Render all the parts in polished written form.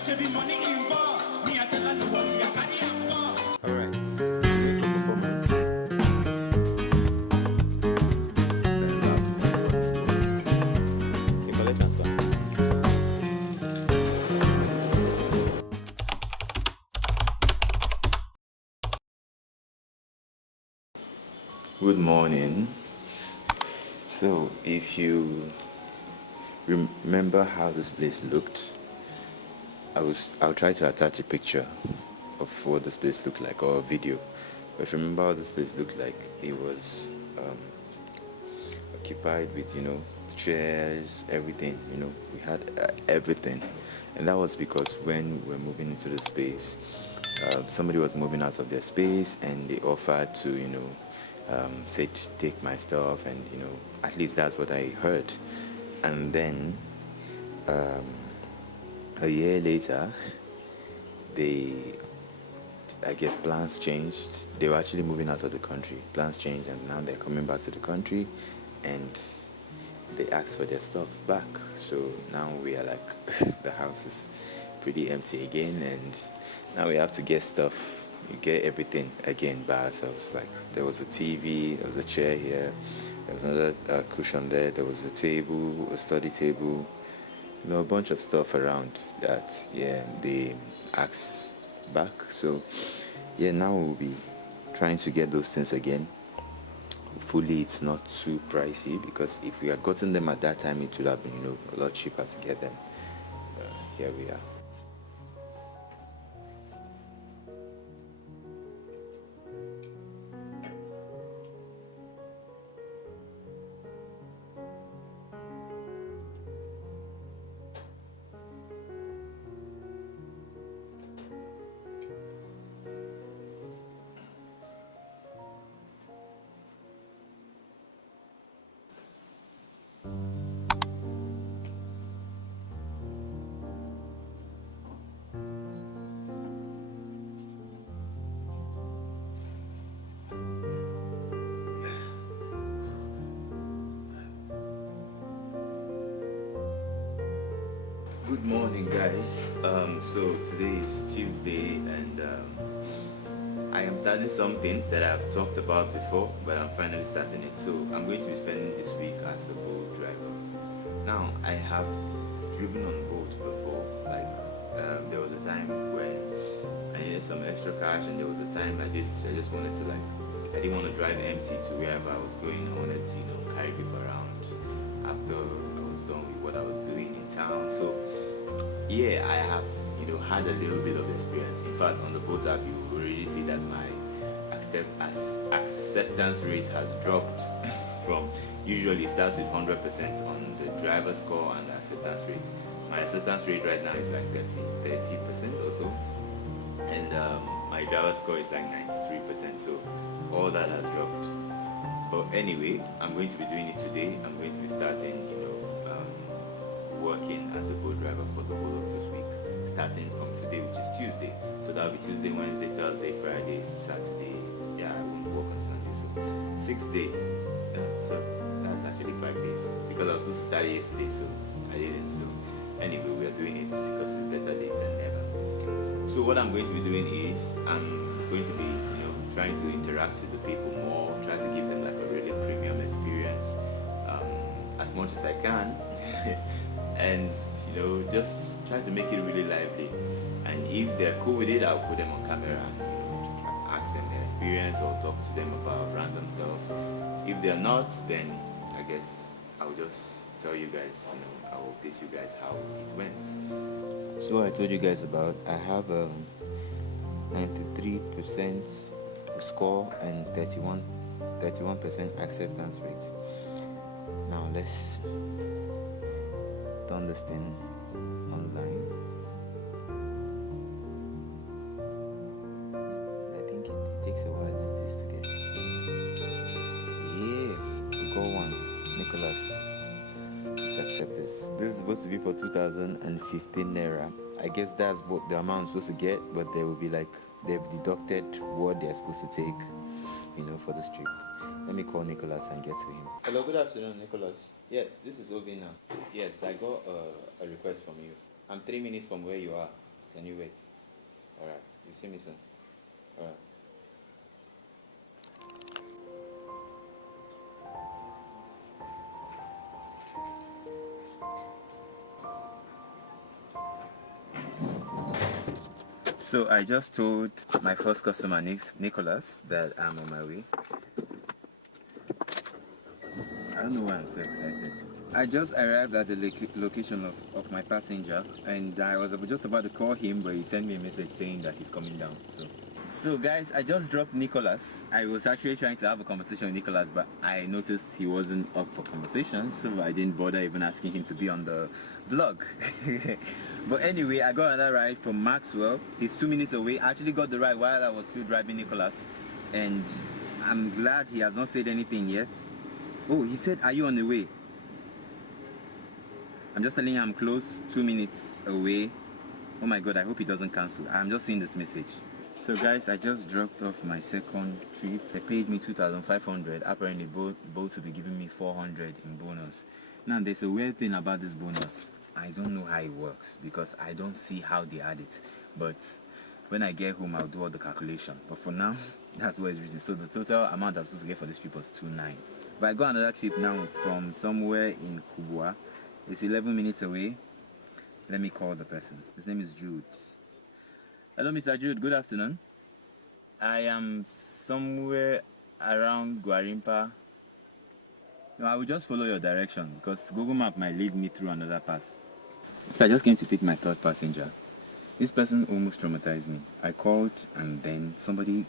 Alright, make a performance. Very loud for what's okay, collection start. Good morning. So, if you remember how this place looked, I'll try to attach a picture of what this place looked like or a video. But if you remember how this place looked like, it was occupied with chairs, everything. We had everything, and that was because when we were moving into the space, somebody was moving out of their space, and they offered to say take my stuff, and at least that's what I heard. And then a year later, they I guess plans changed. They were actually moving out of the country. Plans changed, and now they're coming back to the country, and they asked for their stuff back. So now we are like, the house is pretty empty again, and now we have to get stuff. You get everything again by ourselves. Like there was a TV, there was a chair here, there was another cushion there, there was a table, a study table, a bunch of stuff around that. Yeah, they asked back. So yeah, now we'll be trying to get those things again. Hopefully it's not too pricey, because if we had gotten them at that time, it would have been a lot cheaper to get them. Here we are. Good morning, guys. So today is Tuesday, and I am starting something that I've talked about before, but I'm finally starting it. So I'm going to be spending this week as a boat driver. Now, I have driven on boat before. Like there was a time when I needed some extra cash, and there was a time I just wanted to, like, I didn't want to drive empty to wherever I was going. I wanted to carry people around after I was done with what I was doing in town. So yeah, I have had a little bit of experience. In fact, on the boat app, you already see that my acceptance rate has dropped from, usually it starts with 100% on the driver score and the acceptance rate. My acceptance rate right now is like 30% or so, and my driver score is like 93%. So all that has dropped. But anyway, I'm going to be doing it today. I'm going to be starting working as a boat driver for the whole of this week, starting from today, which is Tuesday. So that'll be Tuesday, Wednesday, Thursday, Friday, Saturday. Yeah, I won't work on Sunday. So 6 days. So that's actually 5 days, because I was supposed to start yesterday, so I didn't. So anyway, we are doing it because it's better late than never. So what I'm going to be doing is I'm going to be trying to interact with the people more, try to give them like a really premium experience, as much as I can. And just try to make it really lively. And if they're cool with it, I'll put them on camera and ask them their experience or talk to them about random stuff. If they're not, then I guess I'll just tell you guys, I'll update you guys how it went. So I told you guys about, I have a 93% score and 31% acceptance rate. Now let's done this thing online. I think it takes a while this to get. Yeah, we got one. Nicholas, let's accept this. This is supposed to be for 2015 naira. I guess that's what the amount I'm supposed to get, but they will be like, they've deducted what they're supposed to take, for this trip. Let me call Nicholas and get to him. Hello, good afternoon, Nicholas. Yes, this is Obi now. Yes, I got a request from you. I'm 3 minutes from where you are. Can you wait? Alright, you see me soon. Alright. So I just told my first customer, Nicholas, that I'm on my way. I don't know why I'm so excited. I just arrived at the location of my passenger, and I was just about to call him, but he sent me a message saying that he's coming down. So guys, I just dropped Nicholas. I was actually trying to have a conversation with Nicholas, but I noticed he wasn't up for conversation, so I didn't bother even asking him to be on the vlog. But anyway, I got another ride from Maxwell. He's 2 minutes away. I actually got the ride while I was still driving Nicholas, and I'm glad he has not said anything yet. Oh, he said, "Are you on the way?" I'm just telling him I'm close, 2 minutes away. Oh my God, I hope he doesn't cancel. I'm just seeing this message. So guys, I just dropped off my second trip. They paid me 2,500. Apparently both will be giving me 400 in bonus. Now there's a weird thing about this bonus. I don't know how it works because I don't see how they add it. But when I get home, I'll do all the calculation. But for now, that's what it's written. So the total amount I was supposed to get for this trip was 2,900. But I got another trip now from somewhere in Kubwa. It's 11 minutes away. Let me call the person. His name is Jude. Hello, Mr. Jude. Good afternoon. I am somewhere around Gwarimpa. No, I will just follow your direction because Google Map might lead me through another path. So I just came to pick my third passenger. This person almost traumatized me. I called and then somebody,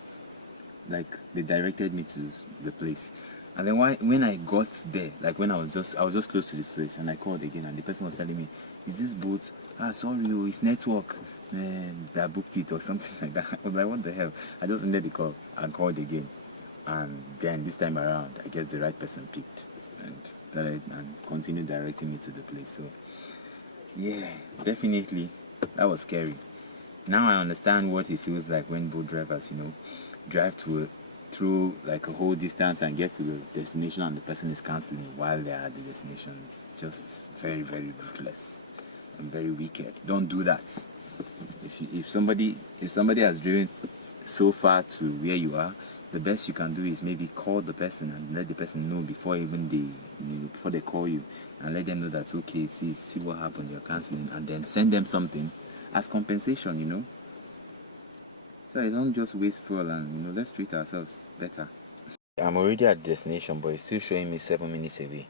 they directed me to the place. And then when I got there, when I was just close to the place, and I called again, and the person was telling me, "Is this boat? Sorry, it's network. Man, I booked it," or something like that. I was like, what the hell? I just ended the call and called again. And then this time around, I guess the right person picked and continued directing me to the place. So, yeah, definitely, that was scary. Now I understand what it feels like when boat drivers, drive through a whole distance and get to the destination and the person is cancelling while they are at the destination. Just very, very ruthless and very wicked. Don't do that. If somebody has driven so far to where you are, the best you can do is maybe call the person and let the person know before they call you, and let them know that okay, see what happened, you're cancelling, and then send them something as compensation, So I don't just waste fuel, and let's treat ourselves better. I'm already at the destination, but it's still showing me 7 minutes away.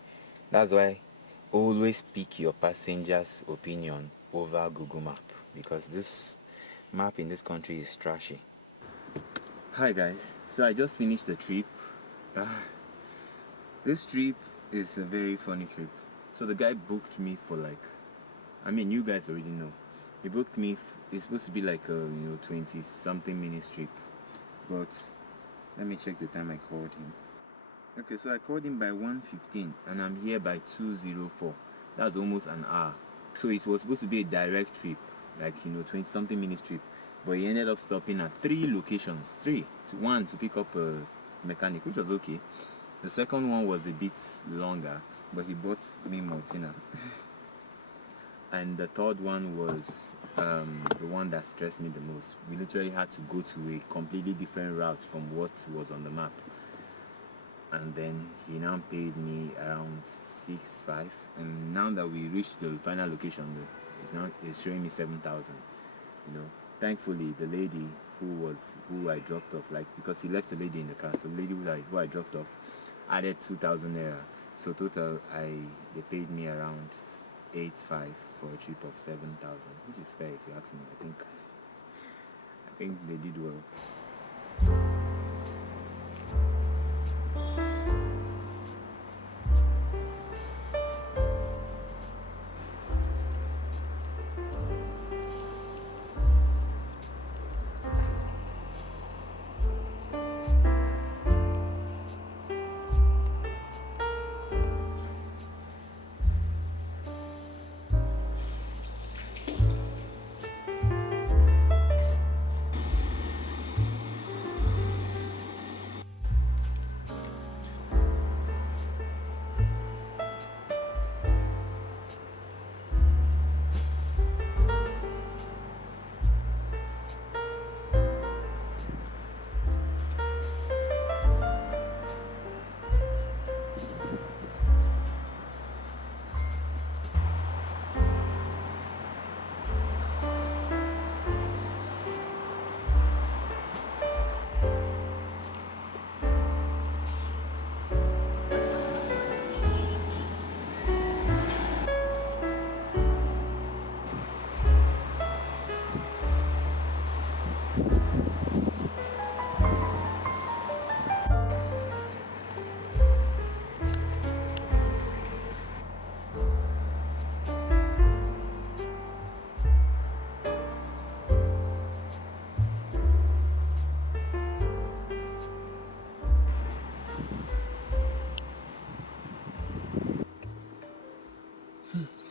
That's why always pick your passenger's opinion over Google Map, because this map in this country is trashy. Hi guys, so I just finished the trip. This trip is a very funny trip. So the guy booked me for you guys already know. He booked me, it's supposed to be a 20 something minutes trip, but let me check the time I called him. Okay, so I called him by 1:15 and I'm here by 2:04. That's almost an hour. So it was supposed to be a direct trip, 20 something minutes trip, but he ended up stopping at 3 locations. One to pick up a mechanic, which was okay. The second one was a bit longer, but he bought me Maltina. And the third one was the one that stressed me the most. We literally had to go to a completely different route from what was on the map. And then he now paid me around 6,500. And now that we reached the final location, it's showing me 7,000. Thankfully, the lady who I dropped off, because he left the lady in the car, so the lady who I dropped off added 2,000 naira. So total, they paid me around 8,500 for a trip of 7,000, which is fair if you ask me. I think they did well.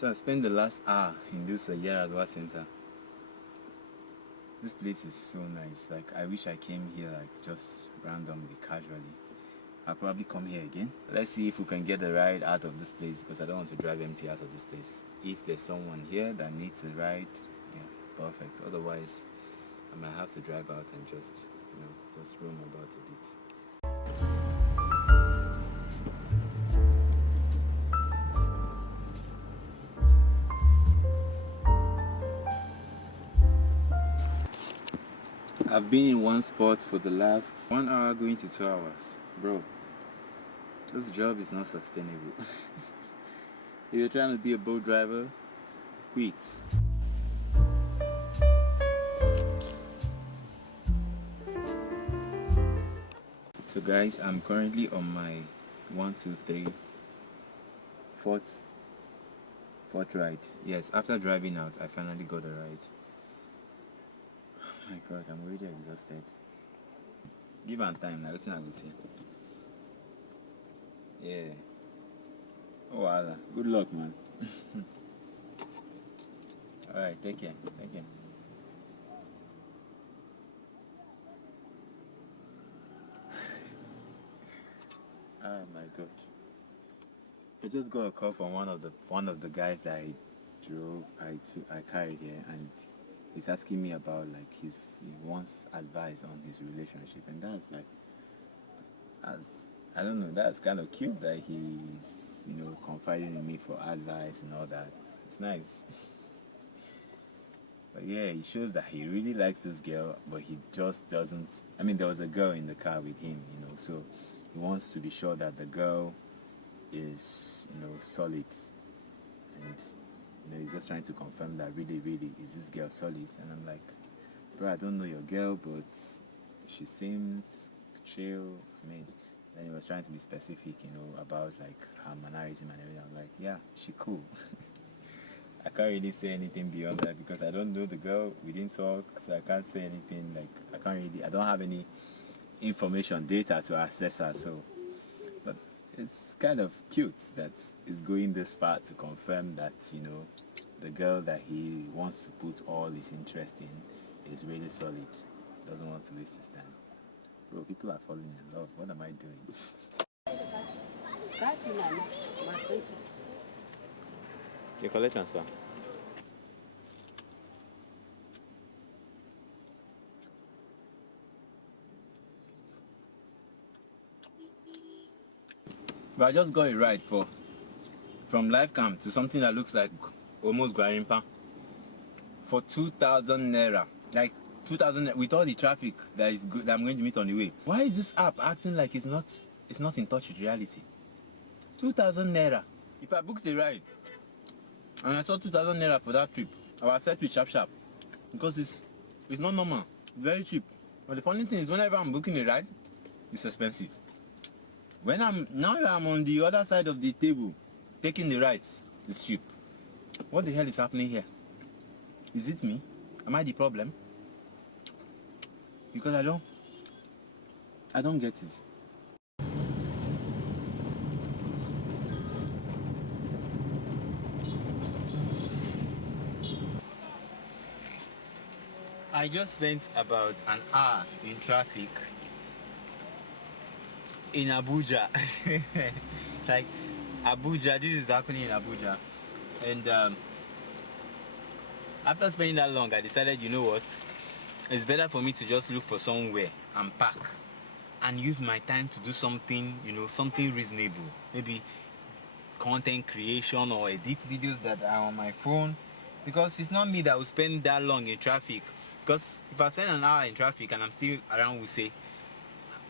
So I spent the last hour in this Yaradua Center. This place is so nice. Like, I wish I came here like just randomly, casually. I'll probably come here again. Let's see if we can get a ride out of this place, because I don't want to drive empty out of this place. If there's someone here that needs a ride, yeah, perfect. Otherwise, I might have to drive out and just, just roam about a bit. I've been in one spot for the last 1 hour going to 2 hours. Bro, this job is not sustainable. If you're trying to be a boat driver, quit. So guys, I'm currently on my 4th ride. Yes, after driving out, I finally got a ride. Oh my god, I'm already exhausted. Give am time, now everything I will say. Yeah. Oh Allah. Good luck, man. Alright, take care. Oh my god. I just got a call from one of the guys that I carried here, and he's asking me about like he wants advice on his relationship, and that's like, I don't know, that's kind of cute that he's confiding in me for advice and all that. It's nice. But yeah, it shows that he really likes this girl, but he just doesn't. I mean, there was a girl in the car with him, so he wants to be sure that the girl is solid, and he's just trying to confirm that really is this girl solid. And I'm like, bro, I don't know your girl, but she seems chill. I mean, then he was trying to be specific, about like her mannerism and everything. I'm like, yeah, she cool. I can't really say anything beyond that because I don't know the girl. We didn't talk, so I can't say anything. Like, I don't have any information, data to assess her. So, but it's kind of cute that he's going this far to confirm that the girl that he wants to put all his interest in is really solid. Doesn't want to waste his time. Bro, people are falling in love. What am I doing? You collect transfer. But I just got a ride from Lifecam to something that looks like almost Gwarimpa for 2,000 naira. Like 2,000 with all the traffic that is good that I'm going to meet on the way. Why is this app acting like it's not in touch with reality? 2,000 naira. If I booked a ride and I saw 2,000 naira for that trip, I was set with sharp because it's not normal. It's very cheap. But the funny thing is, whenever I'm booking a ride, it's expensive. When I'm on the other side of the table taking the rides, it's cheap. What the hell is happening here? Is it me? Am I the problem? Because I don't get it. I just spent about an hour in traffic in Abuja. Like Abuja, this is happening in Abuja. And after spending that long, I decided, you know what? It's better for me to just look for somewhere and park and use my time to do something, something reasonable. Maybe content creation or edit videos that are on my phone. Because it's not me that will spend that long in traffic. Because if I spend an hour in traffic and I'm still around Wuse,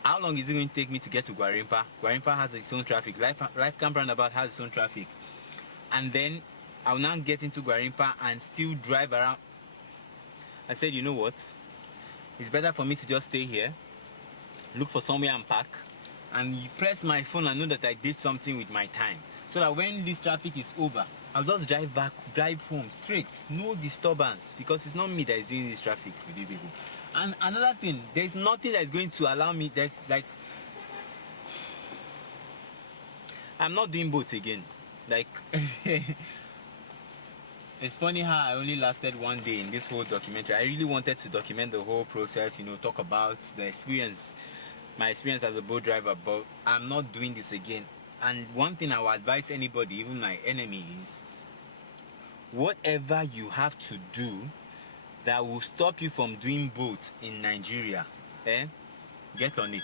how long is it going to take me to get to Gwarimpa? Gwarimpa has its own traffic. Lifecam Roundabout has its own traffic. And then I'll now get into Gwarimpa and still drive around. I said, you know what? It's better for me to just stay here, look for somewhere and park, and press my phone and know that I did something with my time. So that when this traffic is over, I'll just drive home straight, no disturbance, because it's not me that is doing this traffic with you people. And another thing, there's nothing that is going to allow me, I'm not doing both again. Like, It's funny how I only lasted one day in this whole documentary. I really wanted to document the whole process, talk about the experience, my experience as a boat driver, but I'm not doing this again. And one thing I would advise anybody, even my enemy, is whatever you have to do that will stop you from doing boats in Nigeria, get on it.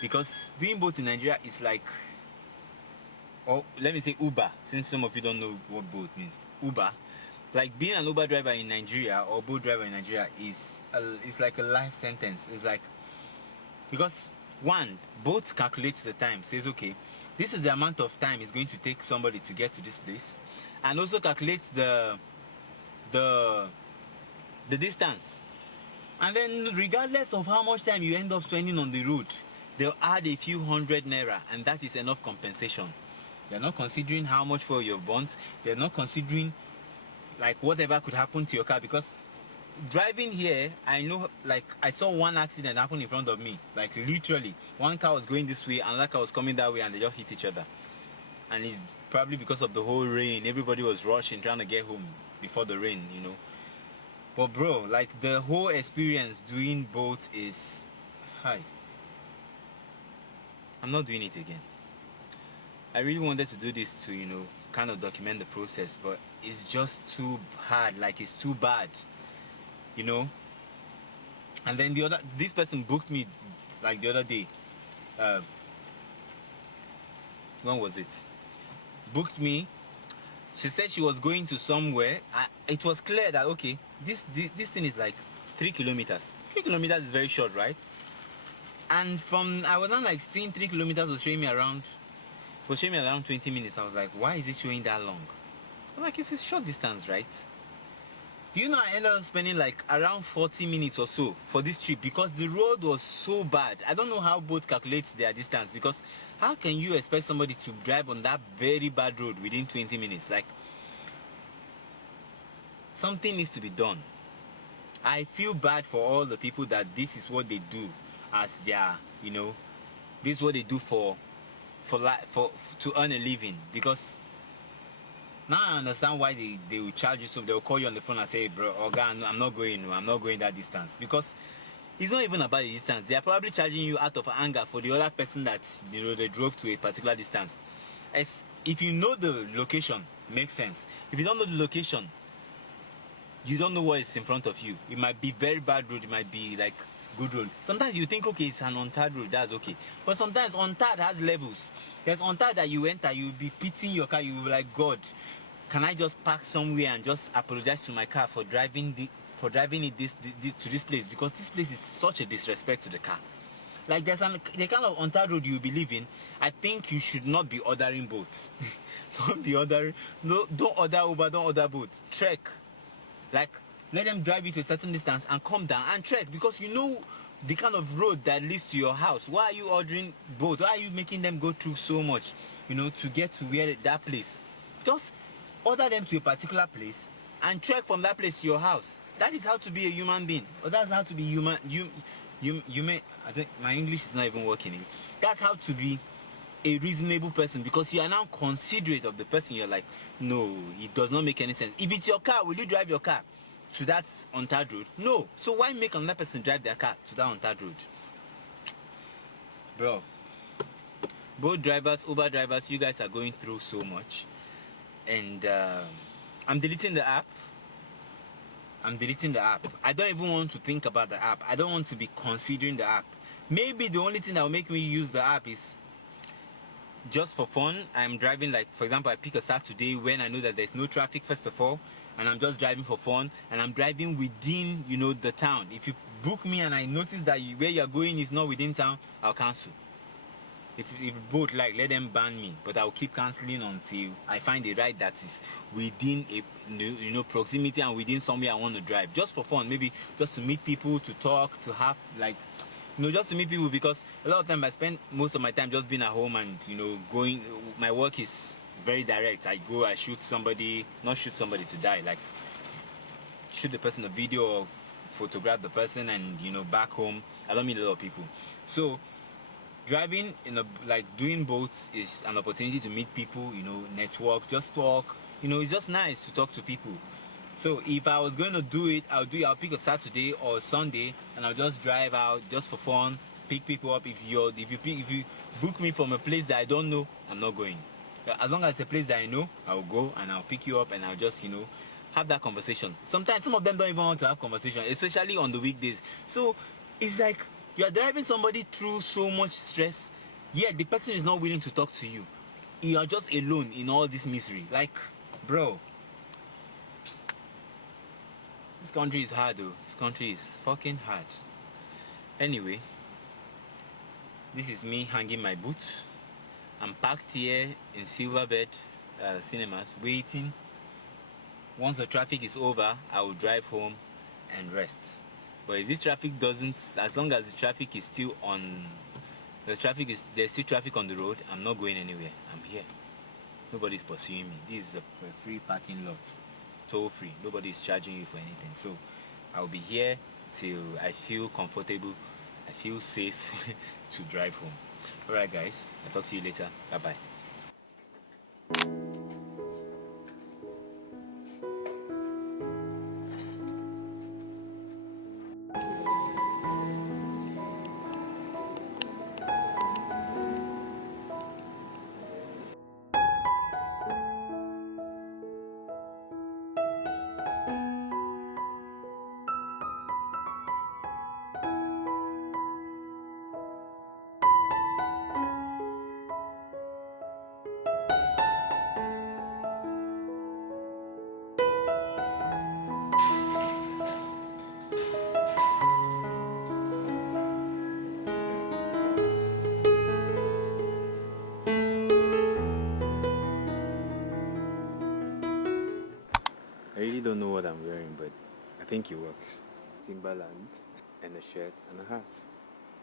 Because doing boats in Nigeria is like, or let me say Uber, since some of you don't know what boat means. Uber. Like being an Uber driver in Nigeria or boat driver in Nigeria is like a life sentence. It's like, because one, boat calculates the time, says okay, this is the amount of time it's going to take somebody to get to this place, and also calculates the distance. And then regardless of how much time you end up spending on the road, they'll add a few hundred naira, and that is enough compensation. They're not considering how much fuel you've burnt. They're not considering like whatever could happen to your car, because driving here, I know, like I saw one accident happen in front of me. Like literally, one car was going this way, another car was coming that way, and they just hit each other. And it's probably because of the whole rain. Everybody was rushing, trying to get home before the rain, But bro, like the whole experience doing boat is high. I'm not doing it again. I really wanted to do this to, kind of document the process, but it's just too hard. Like it's too bad, And then this person booked me like the other day. When was it? Booked me. She said she was going to somewhere. It was clear that okay, this thing is like 3 kilometers. 3 kilometers is very short, right? And I was not like seeing 3 kilometers was showing me around 20 minutes. I was like, why is it showing that long? I'm like, it's a short distance, right? Do you know I ended up spending like around 40 minutes or so for this trip because the road was so bad. I don't know how boat calculates their distance, because how can you expect somebody to drive on that very bad road within 20 minutes? Like, something needs to be done. I feel bad for all the people that this is what they do as their, this is what they do to earn a living. Because now I understand why they will charge you so. They will call you on the phone and say, bro, Oga, I'm not going that distance. Because it's not even about the distance. They are probably charging you out of anger for the other person that they drove to a particular distance. If you know the location, makes sense. If you don't know the location, you don't know what is in front of you. It might be very bad road, it might be like good road. Sometimes you think, okay, it's an untarred road, that's okay. But sometimes untarred has levels. There's untarred that you enter, you'll be pitying your car, you'll be like, God, can I just park somewhere and just apologize to my car for driving it to this place? Because this place is such a disrespect to the car. Like the kind of untarred road you believe in, I think you should not be ordering boats. Don't order Uber, don't order boats. Trek. Like, let them drive you to a certain distance and come down and trek, because you know the kind of road that leads to your house. Why are you ordering boats? Why are you making them go through so much, to get to that place? Just order them to a particular place and trek from that place to your house. That is how to be a human being. Or that's how to be human. I think my English is not even working. That's how to be a reasonable person, because you are now considerate of the person. You're like, no, it does not make any sense. If it's your car, will you drive your car to that untarred road? No. So why make another person drive their car to that untarred road? Bro, boat drivers, Uber drivers, you guys are going through so much. And I'm deleting the app. I don't even want to think about the app. I don't want to be considering the app. Maybe the only thing that will make me use the app is just for fun. I'm driving, like for example, I pick a Saturday when I know that there's no traffic first of all, and I'm just driving for fun, and I'm driving within the town. If you book me and I notice that where you're going is not within town, I'll cancel. If both like, let them ban me, but I'll keep canceling until I find a ride that is within a proximity and within somewhere I want to drive, just for fun. Maybe just to meet people, to talk, to have like just to meet people, because a lot of time I spend most of my time just being at home and going. My work is very direct. I go, I shoot somebody, not shoot somebody to die, like shoot the person a video or photograph the person, and back home I don't meet a lot of people. So driving like doing boats is an opportunity to meet people, network, just talk. It's just nice to talk to people. So if I was going to do it, I'll pick a Saturday or Sunday, and I'll just drive out just for fun, pick people up. If you book me from a place that I don't know, I'm not going. As long as it's a place that I know, I'll go and I'll pick you up and I'll just have that conversation. Sometimes some of them don't even want to have conversation, especially on the weekdays. So it's like you are driving somebody through so much stress, yet the person is not willing to talk to you. You are just alone in all this misery. Like, bro, this country is hard though. This country is fucking hard. Anyway, this is me hanging my boots. I'm parked here in Silverbird Cinemas waiting. Once the traffic is over, I will drive home and rest. But if this traffic doesn't, as long as the traffic is still on, there's still traffic on the road, I'm not going anywhere. I'm here. Nobody's pursuing me. This is a free parking lot, toll free. Nobody's charging you for anything. So I'll be here till I feel comfortable, I feel safe to drive home. Alright guys, I'll talk to you later. Bye bye. I really don't know what I'm wearing, but I think it works. Timberland and a shirt and a hat.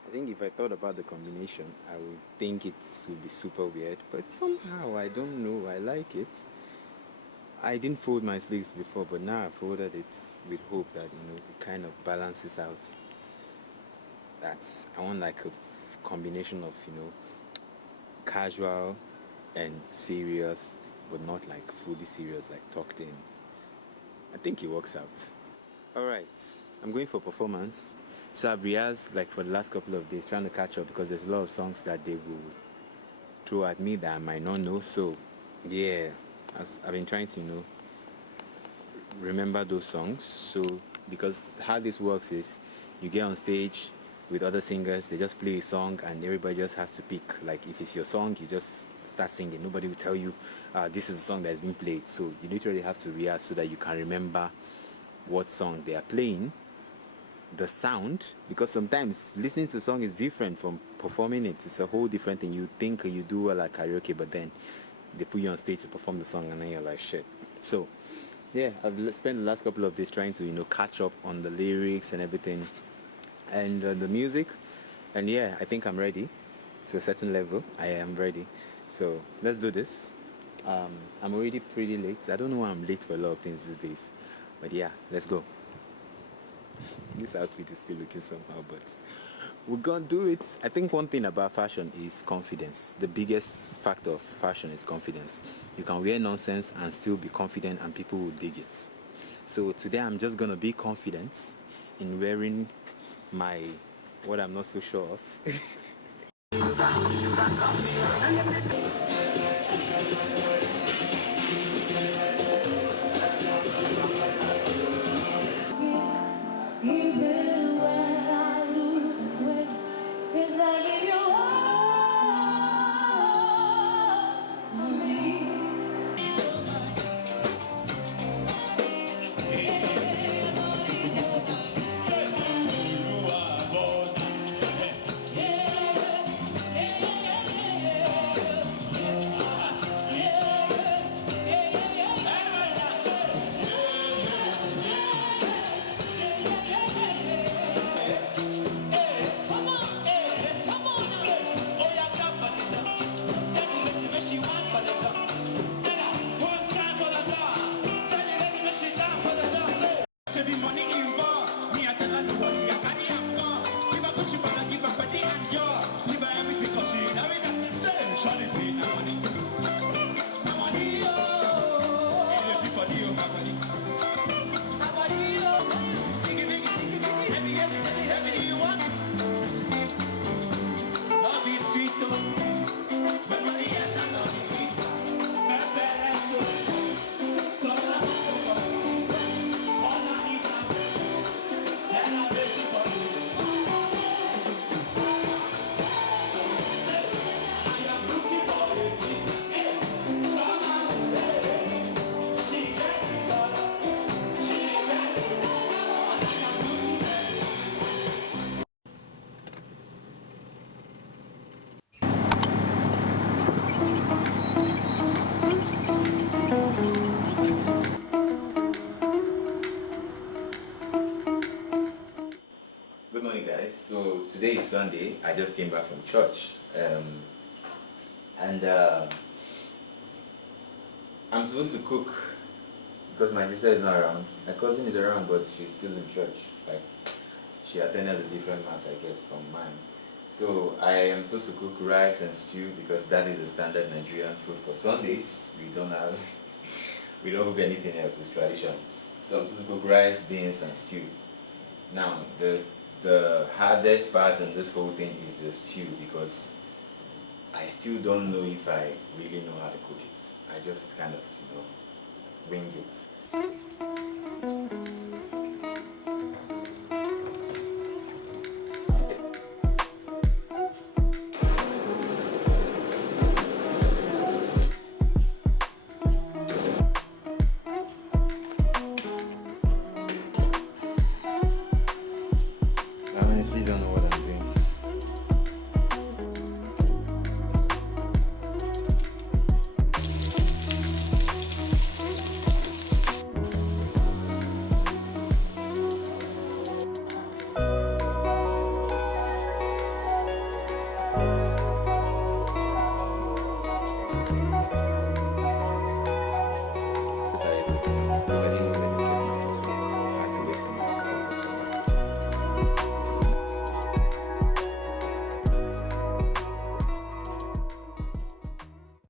I think if I thought about the combination, I would think it would be super weird, but somehow, I don't know, I like it. I didn't fold my sleeves before, but now I folded it with hope that, it kind of balances out. I want like a combination of, casual and serious, but not like fully serious, like tucked in. I think it works out. Alright, I'm going for performance. So I've rehearsed like for the last couple of days, trying to catch up because there's a lot of songs that they will throw at me that I might not know. So yeah, I've been trying to, remember those songs. So because how this works is you get on stage with other singers, they just play a song and everybody just has to pick. Like if it's your song, you just start singing. Nobody will tell you this is a song that has been played. So you literally have to rehearse so that you can remember what song they are playing, the sound, because sometimes listening to a song is different from performing it. It's a whole different thing. You think you do well at karaoke, but then they put you on stage to perform the song and then you're like, shit. So yeah, I've spent the last couple of days trying to catch up on the lyrics and everything and the music, and yeah, I think I'm ready to a certain level. I am ready, so let's do this. I'm already pretty late. I don't know why I'm late for a lot of things these days, but yeah, let's go. This outfit is still looking somehow, but we're gonna do it. I think one thing about fashion is confidence. The biggest factor of fashion is confidence. You can wear nonsense and still be confident and people will dig it. So today I'm just gonna be confident in wearing what I'm not so sure of. morning, guys. So today is Sunday. I just came back from church, and I'm supposed to cook because my sister is not around. My cousin is around, but she's still in church. Like she attended a different mass, I guess, from mine. So I am supposed to cook rice and stew because that is the standard Nigerian food for Sundays. We don't have, we don't cook anything else. It's tradition. So I'm supposed to cook rice, beans, and stew. Now, the hardest part in this whole thing is the stew because I still don't know if I really know how to cook it. I just kind of, wing it. I honestly don't know what I'm doing. Yes, I didn't know